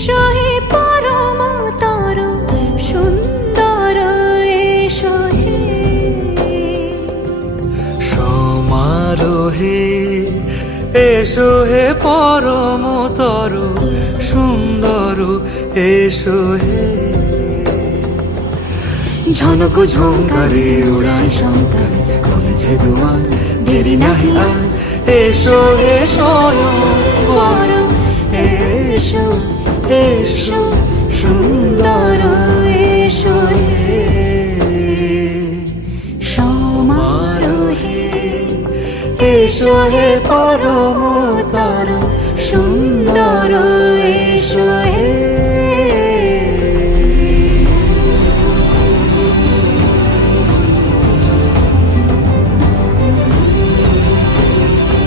এসো হে পরমতর সুন্দর এসো হে সমারোহে এসো হে পরমতর সুন্দর এসো হে ঝনক ঝঙ্কারে উড়ায় শঙ্কার কমেছে দুয়ার দেরি নাহি আর এসো হে স্বয়ং বর এসো এসো সুন্দর এসো হে সমারোহে এসো হে পরমতর সুন্দর এসো